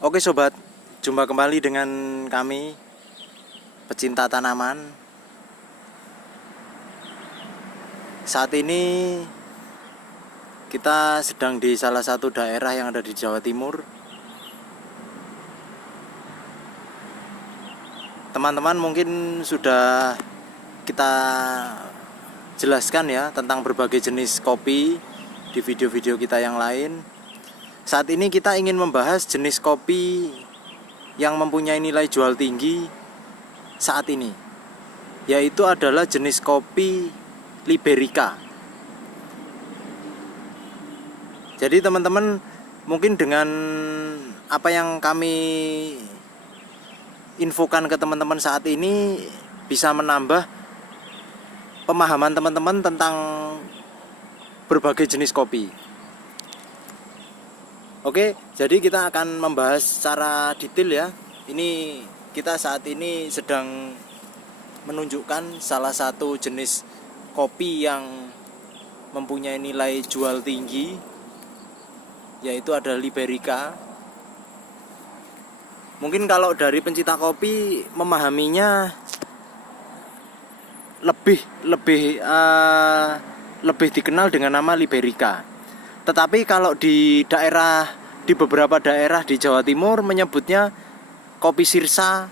Oke sobat, jumpa kembali dengan kami pecinta tanaman. Saat ini kita sedang di salah satu daerah yang ada di Jawa Timur. Teman-teman mungkin sudah kita jelaskan ya tentang berbagai jenis kopi di video-video kita yang lain. Saat ini kita ingin membahas jenis kopi yang mempunyai nilai jual tinggi saat ini, yaitu adalah jenis kopi Liberica. Jadi teman-teman mungkin dengan apa yang kami infokan ke teman-teman saat ini bisa menambah pemahaman teman-teman tentang berbagai jenis kopi. Oke, jadi kita akan membahas secara detail ya. Ini kita saat ini sedang menunjukkan salah satu jenis kopi yang mempunyai nilai jual tinggi, yaitu ada Liberica. Mungkin kalau dari pencinta kopi memahaminya lebih dikenal dengan nama Liberica. Tetapi kalau di beberapa daerah di Jawa Timur menyebutnya kopi sirsa,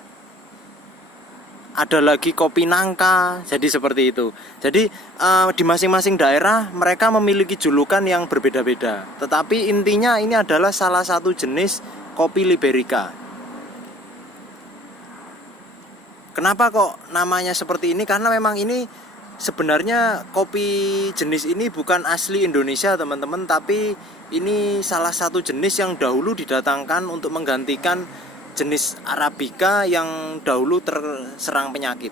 ada lagi kopi nangka, jadi seperti itu. Jadi di masing-masing daerah mereka memiliki julukan yang berbeda-beda. Tetapi intinya ini adalah salah satu jenis kopi Liberica. Kenapa kok namanya seperti ini? Karena memang ini sebenarnya kopi jenis ini bukan asli Indonesia teman-teman, tapi ini salah satu jenis yang dahulu didatangkan untuk menggantikan jenis Arabica yang dahulu terserang penyakit.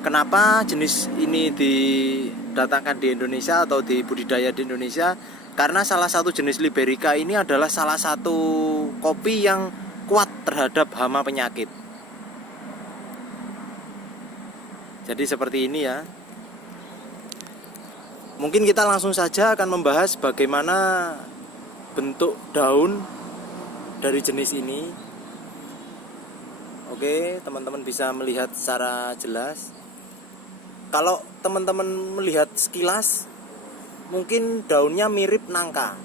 Kenapa jenis ini didatangkan di Indonesia atau dibudidaya di Indonesia? Karena salah satu jenis Liberica ini adalah salah satu kopi yang kuat terhadap hama penyakit. Jadi seperti ini ya. Mungkin kita langsung saja akan membahas bagaimana bentuk daun dari jenis ini. Oke, teman-teman bisa melihat secara jelas. Kalau teman-teman melihat sekilas, mungkin daunnya mirip nangka,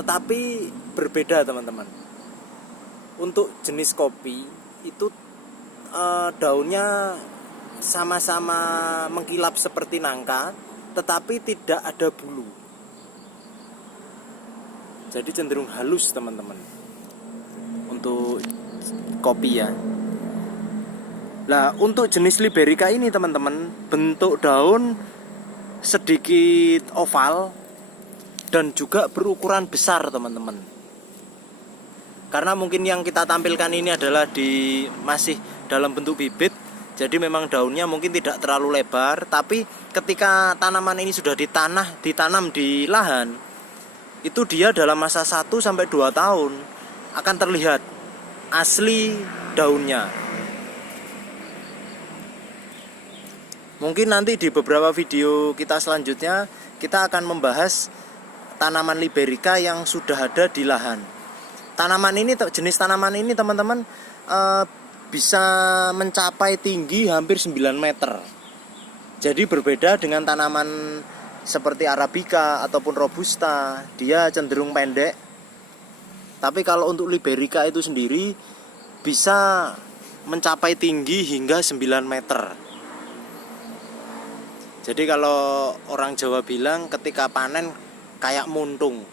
tetapi berbeda teman-teman. Untuk jenis kopi itu daunnya sama-sama mengkilap seperti nangka, tetapi tidak ada bulu. Jadi cenderung halus teman-teman untuk kopi ya. Nah, untuk jenis Liberica ini teman-teman, bentuk daun sedikit oval dan juga berukuran besar teman-teman. Karena mungkin yang kita tampilkan ini adalah masih dalam bentuk bibit. Jadi memang daunnya mungkin tidak terlalu lebar, tapi ketika tanaman ini sudah ditanam di lahan, itu dia dalam masa 1-2 tahun akan terlihat asli daunnya. Mungkin nanti di beberapa video kita selanjutnya kita akan membahas tanaman Liberica yang sudah ada di lahan. Jenis tanaman ini teman-teman bisa mencapai tinggi hampir 9 meter. Jadi berbeda dengan tanaman seperti Arabica ataupun Robusta, dia cenderung pendek. Tapi kalau untuk Liberica itu sendiri bisa mencapai tinggi hingga 9 meter. Jadi kalau orang Jawa bilang ketika panen kayak muntung.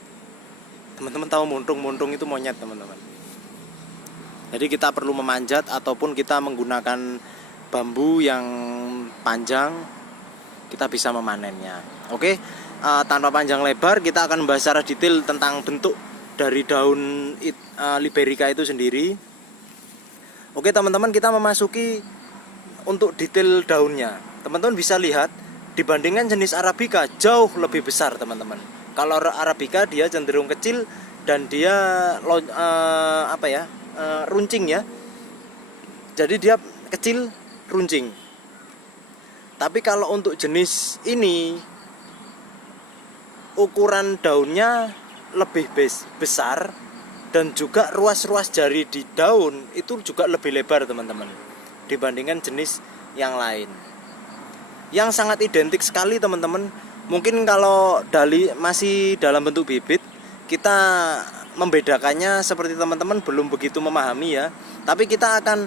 Teman-teman tahu muntung itu monyet teman-teman. Jadi kita perlu memanjat ataupun kita menggunakan bambu yang panjang, kita bisa memanennya. Oke, tanpa panjang lebar kita akan membahas secara detail tentang bentuk dari daun Liberica itu sendiri. Oke teman-teman, kita memasuki untuk detail daunnya. Teman-teman bisa lihat dibandingkan jenis Arabica jauh lebih besar teman-teman. Kalau Arabica dia cenderung kecil dan dia runcing ya. Jadi dia kecil runcing. Tapi kalau untuk jenis ini ukuran daunnya lebih besar dan juga ruas-ruas jari di daun itu juga lebih lebar teman-teman dibandingkan jenis yang lain. Yang sangat identik sekali teman-teman. Mungkin kalau masih dalam bentuk bibit, kita membedakannya seperti teman-teman belum begitu memahami ya. Tapi kita akan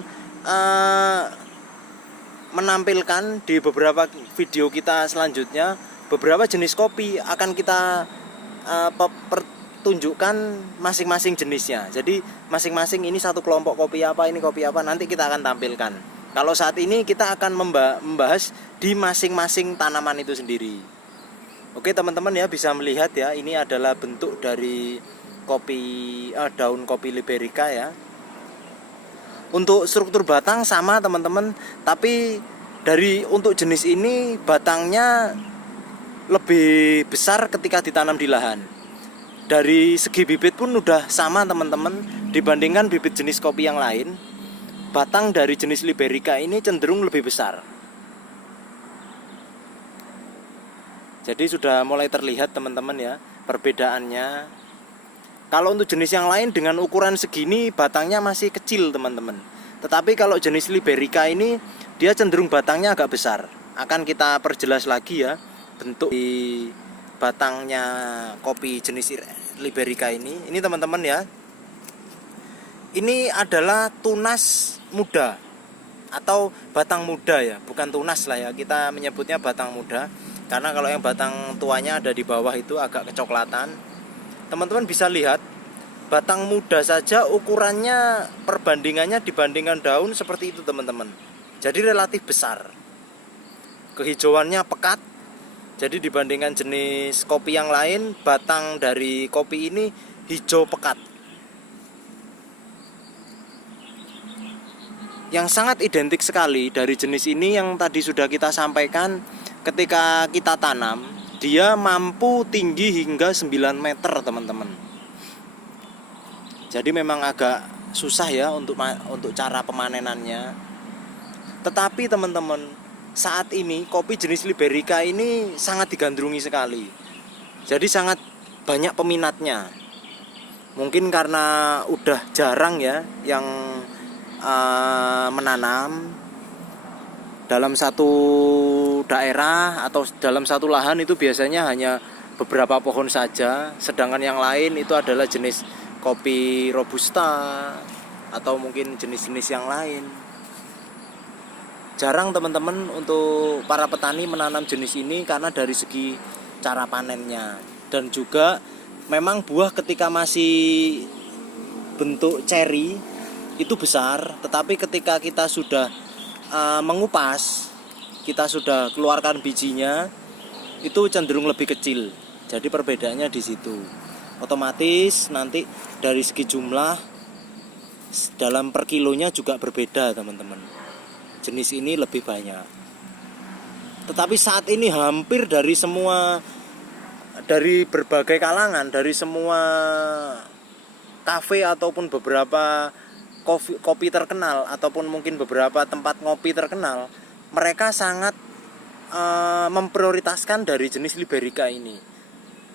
menampilkan di beberapa video kita selanjutnya beberapa jenis kopi akan kita tunjukkan masing-masing jenisnya. Jadi masing-masing ini satu kelompok kopi apa, ini kopi apa, nanti kita akan tampilkan. Kalau saat ini kita akan membahas di masing-masing tanaman itu sendiri. Oke teman-teman ya, bisa melihat ya, ini adalah bentuk dari daun kopi Liberica ya. Untuk struktur batang sama teman-teman, tapi untuk jenis ini batangnya lebih besar ketika ditanam di lahan. Dari segi bibit pun udah sama teman-teman, dibandingkan bibit jenis kopi yang lain. Batang dari jenis Liberica ini cenderung lebih besar. Jadi sudah mulai terlihat teman-teman ya perbedaannya. Kalau untuk jenis yang lain dengan ukuran segini batangnya masih kecil teman-teman. Tetapi kalau jenis Liberica ini dia cenderung batangnya agak besar. Akan kita perjelas lagi ya bentuk di batangnya kopi jenis Liberica ini. Ini teman-teman ya. Ini adalah tunas muda atau batang muda ya, bukan tunas lah ya, kita menyebutnya batang muda karena kalau yang batang tuanya ada di bawah itu agak kecoklatan. Teman-teman bisa lihat batang muda saja ukurannya perbandingannya dibandingkan daun seperti itu teman-teman, jadi relatif besar. Kehijauannya pekat, jadi dibandingkan jenis kopi yang lain batang dari kopi ini hijau pekat. Yang sangat identik sekali dari jenis ini yang tadi sudah kita sampaikan, ketika kita tanam dia mampu tinggi hingga 9 meter teman-teman. Jadi memang agak susah ya untuk cara pemanenannya. Tetapi teman-teman, saat ini kopi jenis Liberica ini sangat digandrungi sekali. Jadi sangat banyak peminatnya. Mungkin karena udah jarang ya yang menanam dalam satu daerah atau dalam satu lahan itu biasanya hanya beberapa pohon saja, sedangkan yang lain itu adalah jenis kopi robusta atau mungkin jenis-jenis yang lain. Jarang teman-teman untuk para petani menanam jenis ini karena dari segi cara panennya, dan juga memang buah ketika masih bentuk ceri itu besar, tetapi ketika kita sudah mengupas, kita sudah keluarkan bijinya, itu cenderung lebih kecil. Jadi perbedaannya di situ. Otomatis nanti dari segi jumlah dalam per kilonya juga berbeda teman-teman. Jenis ini lebih banyak. Tetapi saat ini hampir dari berbagai kalangan, dari semua kafe ataupun beberapa kopi terkenal ataupun mungkin beberapa tempat ngopi terkenal, mereka sangat memprioritaskan dari jenis Liberica ini.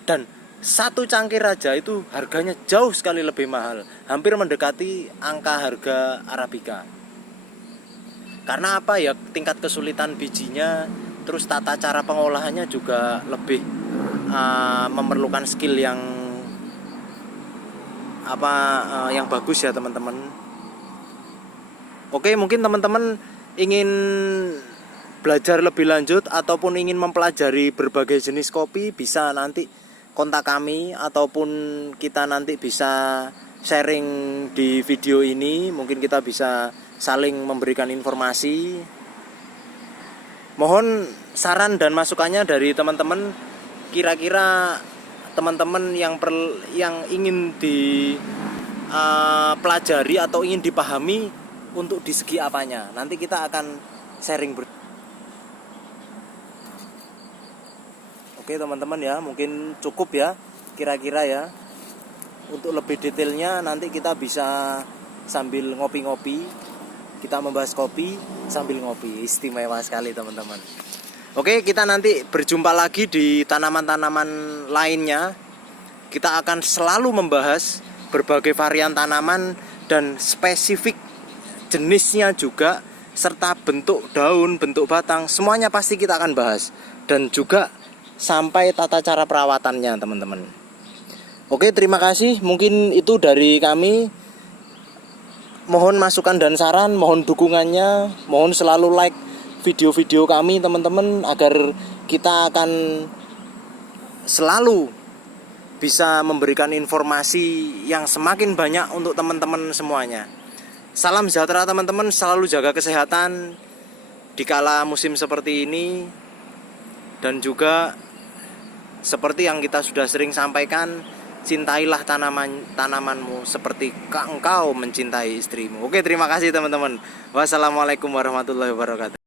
Dan satu cangkir aja itu harganya jauh sekali lebih mahal, hampir mendekati angka harga Arabica. Karena apa ya, tingkat kesulitan bijinya, terus tata cara pengolahannya juga lebih memerlukan skill yang bagus ya teman-teman. Oke, mungkin teman-teman ingin belajar lebih lanjut ataupun ingin mempelajari berbagai jenis kopi, bisa nanti kontak kami ataupun kita nanti bisa sharing di video ini. Mungkin kita bisa saling memberikan informasi. Mohon saran dan masukannya dari teman-teman. Kira-kira teman-teman yang ingin dipelajari atau ingin dipahami untuk di segi apanya, nanti kita akan sharing Oke teman-teman ya, mungkin cukup ya kira-kira ya. Untuk lebih detailnya nanti kita bisa sambil ngopi-ngopi, kita membahas kopi sambil ngopi. Istimewa sekali teman-teman. Oke, kita nanti berjumpa lagi di tanaman-tanaman lainnya. Kita akan selalu membahas berbagai varian tanaman dan spesifik jenisnya juga, serta bentuk daun, bentuk batang, semuanya pasti kita akan bahas. Dan juga sampai tata cara perawatannya teman-teman. Oke, terima kasih. Mungkin itu dari kami. Mohon masukan dan saran, mohon dukungannya, mohon selalu like video-video kami teman-teman, agar kita akan selalu bisa memberikan informasi yang semakin banyak untuk teman-teman semuanya. Salam sejahtera teman-teman, selalu jaga kesehatan di kala musim seperti ini. Dan juga seperti yang kita sudah sering sampaikan, cintailah tanamanmu seperti engkau mencintai istrimu. Oke, terima kasih teman-teman. Wassalamualaikum warahmatullahi wabarakatuh.